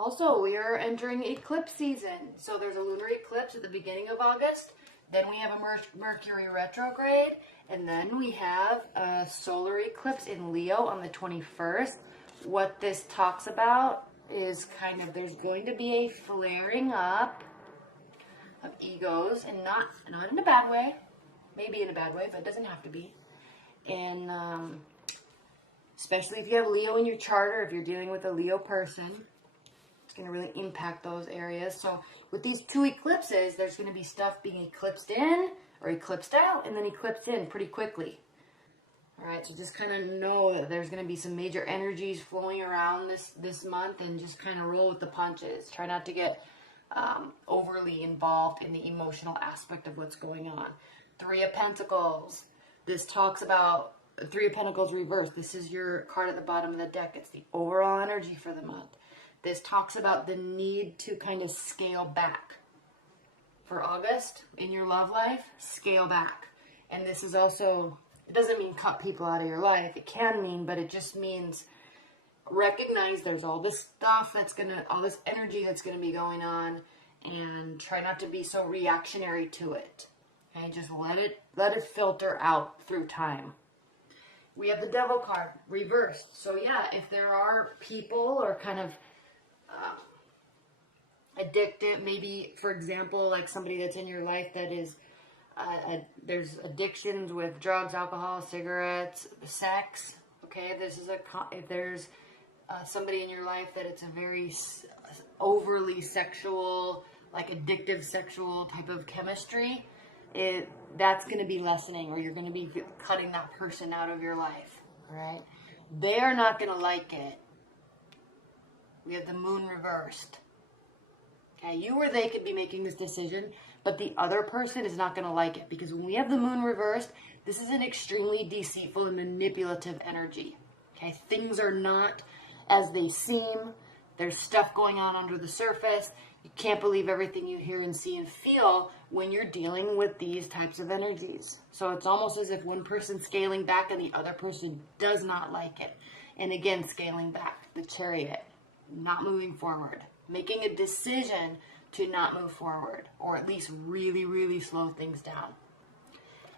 Also, we are entering eclipse season. So there's a lunar eclipse at the beginning of August. Then we have a Mercury retrograde. And then we have a solar eclipse in Leo on the 21st. What this talks about is kind of, there's going to be a flaring up of egos, and not in a bad way. Maybe in a bad way, but it doesn't have to be. And especially if you have Leo in your chart, or if you're dealing with a Leo person, it's going to really impact those areas. So with these two eclipses, there's going to be stuff being eclipsed in or eclipsed out and then eclipsed in pretty quickly. All right, so just kind of know that there's going to be some major energies flowing around this month, and just kind of roll with the punches. Try not to get overly involved in the emotional aspect of what's going on. Three of Pentacles. This talks about Three of Pentacles reversed. This is your card at the bottom of the deck. It's the overall energy for the month. This talks about the need to kind of scale back. For August, in your love life, scale back. And this is also, it doesn't mean cut people out of your life. It can mean, but it just means recognize there's all this stuff that's all this energy that's gonna be going on, and try not to be so reactionary to it. Okay, just let it filter out through time. We have the Devil card reversed. So yeah, if there are people or kind of addicted, maybe for example, like somebody that's in your life that is, there's addictions with drugs, alcohol, cigarettes, sex. Okay, this is if there's somebody in your life that it's a very overly sexual, like addictive sexual type of chemistry, that's going to be lessening, or you're going to be cutting that person out of your life. All right, they're not going to like it. We have the Moon reversed. Okay, you or they could be making this decision, but the other person is not going to like it, because when we have the Moon reversed, this is an extremely deceitful and manipulative energy. Okay, things are not as they seem. There's stuff going on under the surface. You can't believe everything you hear and see and feel when you're dealing with these types of energies. So it's almost as if one person's scaling back and the other person does not like it. And again, scaling back, the Chariot, not moving forward, making a decision to not move forward, or at least really, really slow things down.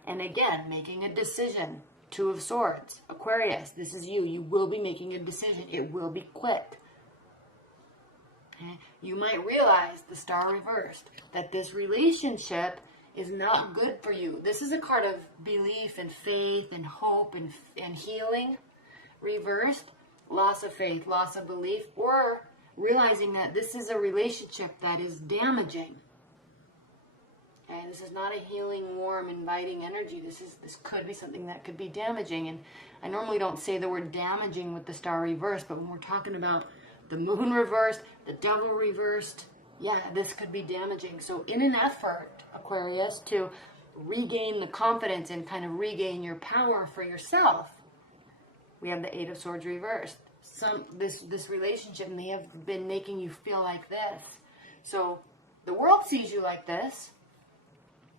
And again, making a decision. Two of Swords, Aquarius, this is you. You will be making a decision. It will be quick. Okay? You might realize, the Star reversed, that this relationship is not good for you. This is a card of belief and faith and hope and healing. Reversed, loss of faith, loss of belief, or realizing that this is a relationship that is damaging. Okay, this is not a healing, warm, inviting energy. This could be something that could be damaging. And I normally don't say the word damaging with the Star reversed, but when we're talking about the Moon reversed, the Devil reversed, yeah, this could be damaging. So in an effort, Aquarius, to regain the confidence and kind of regain your power for yourself, we have the Eight of Swords reversed. This relationship may have been making you feel like this. So the world sees you like this.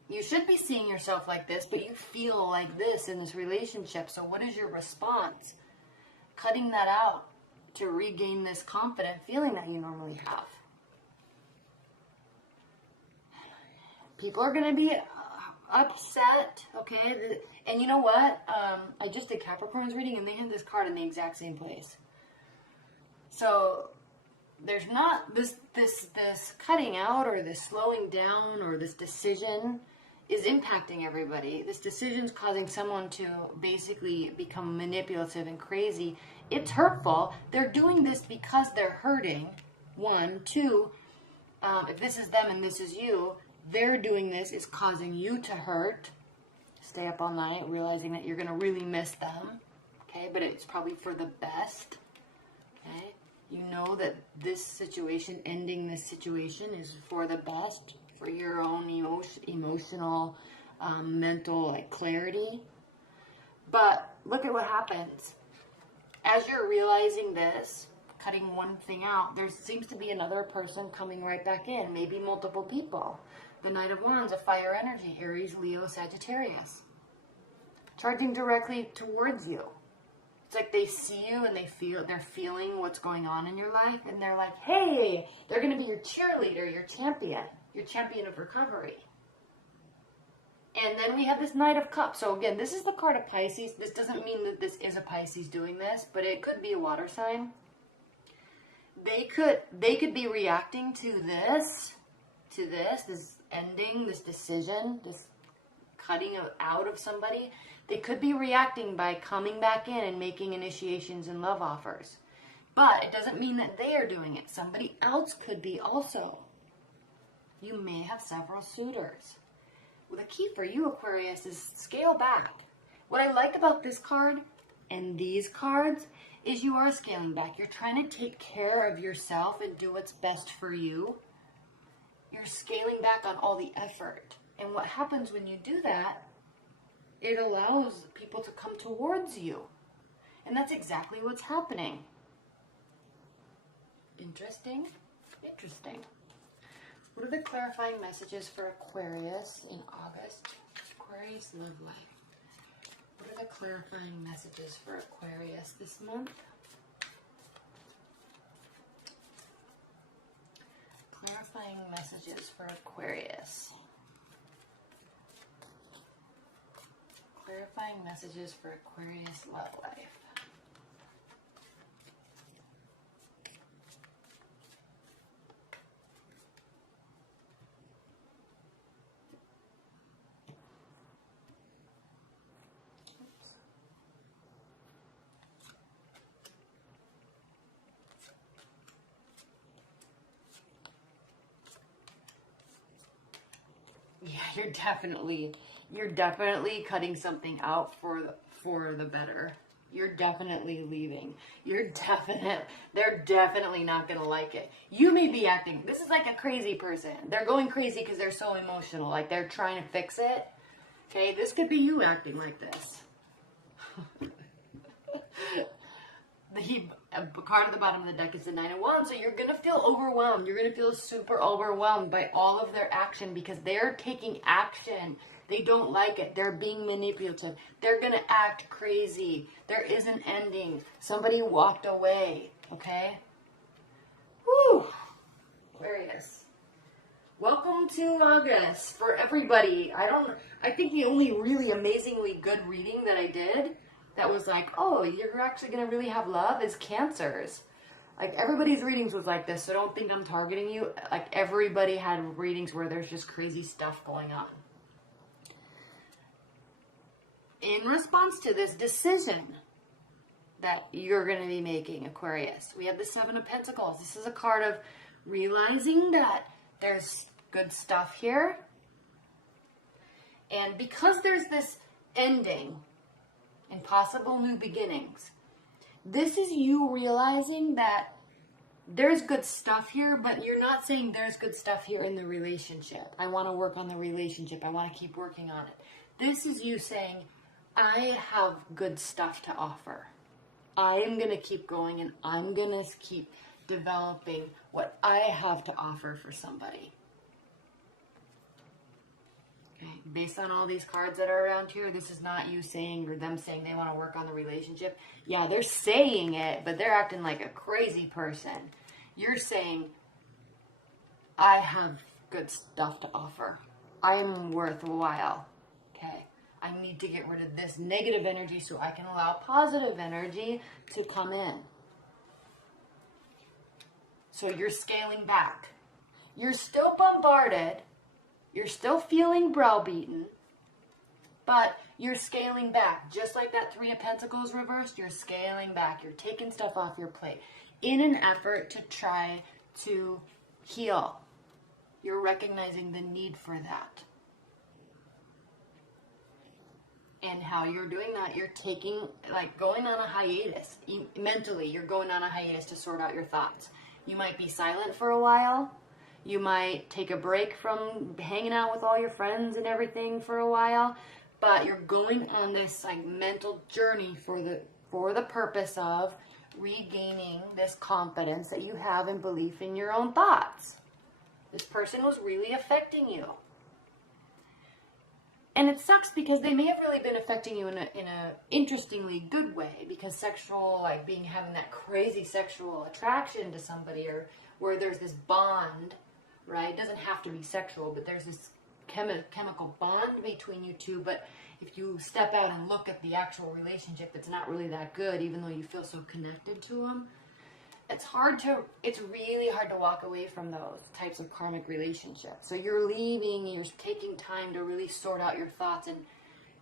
You should be seeing yourself like this, but you feel like this in this relationship. So what is your response? Cutting that out to regain this confident feeling that you normally have. People are going to be upset, okay? And you know what? I just did Capricorn's reading, and they had this card in the exact same place. So there's not this cutting out, or this slowing down, or this decision is impacting everybody. This decision's causing someone to basically become manipulative and crazy. It's hurtful. They're doing this because they're hurting. One. Two, if this is them and this is you, they're doing this is causing you to hurt. Stay up all night realizing that you're going to really miss them. Okay, but it's probably for the best. Okay, you know that this situation, ending this situation, is for the best, for your own emotional, mental clarity. But look at what happens. As you're realizing this, cutting one thing out, there seems to be another person coming right back in, maybe multiple people. The Knight of Wands, a fire energy, Aries, Leo, Sagittarius, charging directly towards you. It's like they see you and they're feeling what's going on in your life, and they're like, hey, they're going to be your cheerleader, your champion of recovery. And then we have this Knight of Cups. So again, this is the card of Pisces. This doesn't mean that this is a Pisces doing this, but it could be a water sign. They could be reacting to this ending, this decision, this cutting out of somebody. They could be reacting by coming back in and making initiations and love offers. But it doesn't mean that they are doing it. Somebody else could be also. You may have several suitors. Well, the key for you, Aquarius, is scale back. What I like about this card and these cards is you are scaling back. You're trying to take care of yourself and do what's best for you. You're scaling back on all the effort. And what happens when you do that, it allows people to come towards you. And that's exactly what's happening. Interesting? Interesting. What are the clarifying messages for Aquarius in August? Aquarius love life. What are the clarifying messages for Aquarius this month? Clarifying messages for Aquarius. Clarifying messages for Aquarius love life. Yeah, you're definitely cutting something out for the better. You're definitely leaving. They're definitely not going to like it. You may be acting, this is like a crazy person. They're going crazy because they're so emotional. Like they're trying to fix it. Okay, this could be you acting like this. The card at the bottom of the deck is the Nine of Wands, so you're going to feel overwhelmed. You're going to feel super overwhelmed by all of their action because they're taking action. They don't like it. They're being manipulative. They're going to act crazy. There is an ending. Somebody walked away, okay? Whew. Aquarius. Welcome to August for everybody. I think the only really amazingly good reading that I did that was like, oh, you're actually going to really have love is Cancers. Like, everybody's readings was like this, so don't think I'm targeting you. Like, everybody had readings where there's just crazy stuff going on. In response to this decision that you're going to be making, Aquarius, we have the Seven of Pentacles. This is a card of realizing that there's good stuff here. And because there's this ending and possible new beginnings, this is you realizing that there's good stuff here, but you're not saying there's good stuff here in the relationship. I want to work on the relationship. I want to keep working on it. This is you saying, I have good stuff to offer. I am going to keep going and I'm going to keep developing what I have to offer for somebody. Based on all these cards that are around here, this is not you saying or them saying they want to work on the relationship. Yeah, they're saying it, but they're acting like a crazy person. You're saying, I have good stuff to offer. I am worthwhile. Okay? I need to get rid of this negative energy so I can allow positive energy to come in. So you're scaling back. You're still bombarded. You're still feeling browbeaten, but you're scaling back. Just like that Three of Pentacles reversed, you're scaling back. You're taking stuff off your plate in an effort to try to heal. You're recognizing the need for that. And how you're doing that, you're taking, like, going on a hiatus. Mentally, you're going on a hiatus to sort out your thoughts. You might be silent for a while. You might take a break from hanging out with all your friends and everything for a while, but you're going on this like mental journey for the purpose of regaining this confidence that you have and belief in your own thoughts. This person was really affecting you. And it sucks because they may have really been affecting you in a interestingly good way, because sexual, like having that crazy sexual attraction to somebody, or where there's this bond, right? It doesn't have to be sexual, but there's this chemical bond between you two. But if you step out and look at the actual relationship, it's not really that good, even though you feel so connected to them. It's really hard to walk away from those types of karmic relationships. So you're leaving, you're taking time to really sort out your thoughts and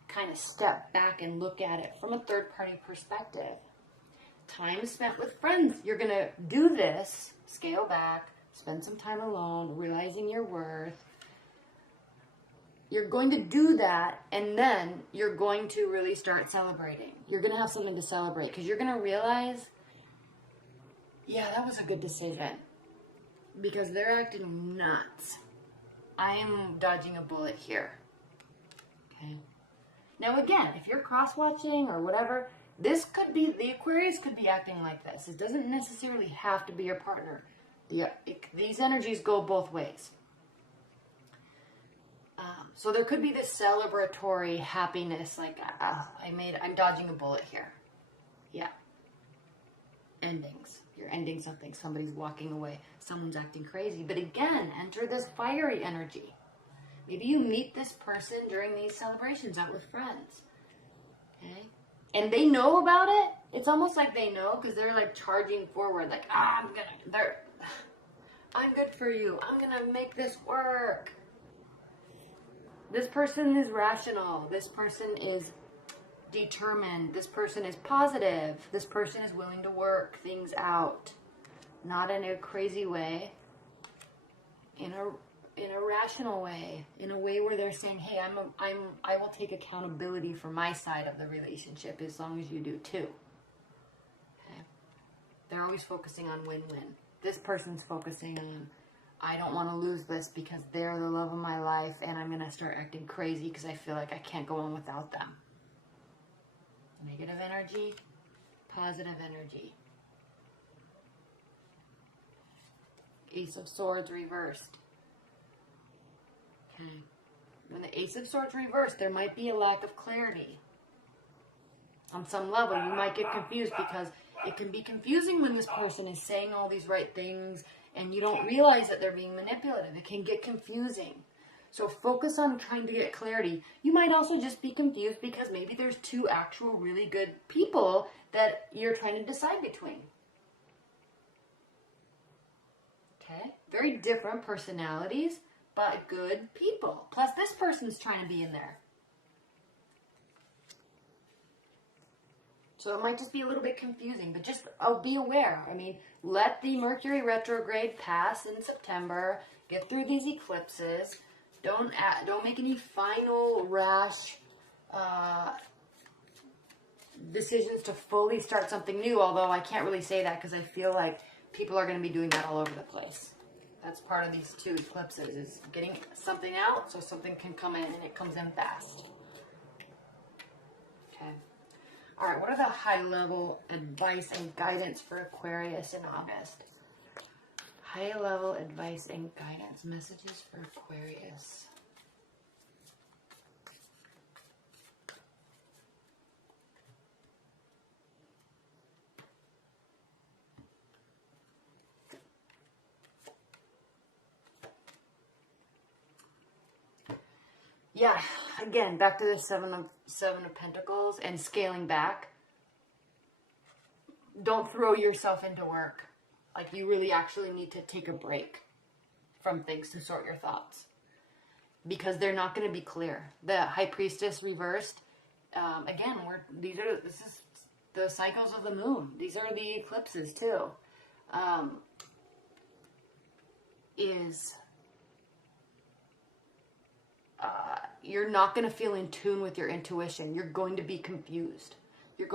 kind of step back and look at it from a third-party perspective. Time spent with friends. You're going to do this, scale back, spend some time alone, realizing your worth. You're going to do that, and then you're going to really start celebrating. You're going to have something to celebrate, because you're going to realize, yeah, that was a good decision, because they're acting nuts. I am dodging a bullet here. Okay. Now again, if you're cross-watching or whatever, the Aquarius could be acting like this. It doesn't necessarily have to be your partner. These energies go both ways. So there could be this celebratory happiness, like, I'm dodging a bullet here. Yeah. Endings. You're ending something. Somebody's walking away. Someone's acting crazy. But again, enter this fiery energy. Maybe you meet this person during these celebrations out with friends. Okay? And they know about it. It's almost like they know, because they're like charging forward. Like, I'm good for you. I'm going to make this work. This person is rational. This person is determined. This person is positive. This person is willing to work things out, not in a crazy way, in a rational way, in a way where they're saying, hey, I will take accountability for my side of the relationship as long as you do too. Okay? They're always focusing on win-win. This person's focusing on, I don't want to lose this because they're the love of my life, and I'm going to start acting crazy because I feel like I can't go on without them. Negative energy, positive energy. Ace of Swords reversed. Okay. When the Ace of Swords reversed, there might be a lack of clarity. On some level, you might get confused, because it can be confusing when this person is saying all these right things and you don't realize that they're being manipulative. It can get confusing. So focus on trying to get clarity. You might also just be confused because maybe there's two actual really good people that you're trying to decide between. Okay? Very different personalities, but good people. Plus this person's trying to be in there. So it might just be a little bit confusing, but just be aware. I mean, let the Mercury retrograde pass in September. Get through these eclipses. Don't make any final rash decisions to fully start something new, although I can't really say that because I feel like people are going to be doing that all over the place. That's part of these two eclipses, is getting something out so something can come in, and it comes in fast. Okay. All right, what are the high-level advice and guidance for Aquarius in August? High-level advice and guidance. Messages for Aquarius. Yeah, again, back to the Seven of Pentacles and scaling back. Don't throw yourself into work. Like, you really actually need to take a break from things to sort your thoughts, because they're not going to be clear. The High Priestess reversed. Again, this is the cycles of the moon. These are the eclipses too. You're not going to feel in tune with your intuition. You're going to be confused. You're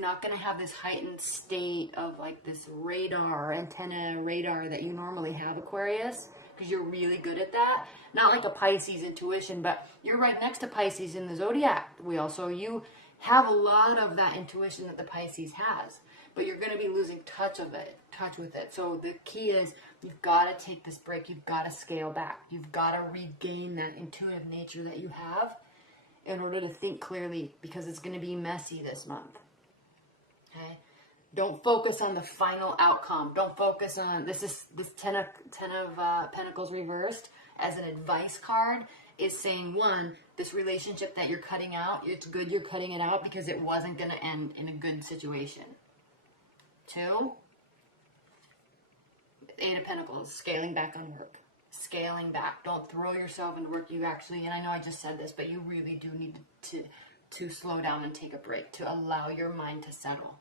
not going to have this heightened state of like this antenna radar that you normally have, Aquarius, because you're really good at that. Not like a Pisces intuition, but you're right next to Pisces in the zodiac wheel. So you have a lot of that intuition that the Pisces has. but you're going to be losing touch with it. So the key is you've got to take this break. You've got to scale back. You've got to regain that intuitive nature that you have in order to think clearly, because it's going to be messy this month. Okay? Don't focus on the final outcome. Don't focus on this Ten of Pentacles reversed as an advice card is saying, one, this relationship that you're cutting out, it's good you're cutting it out because it wasn't going to end in a good situation. Two, Eight of Pentacles, scaling back on work. Scaling back. Don't throw yourself into work. You actually, and I know I just said this, but you really do need to slow down and take a break, to allow your mind to settle.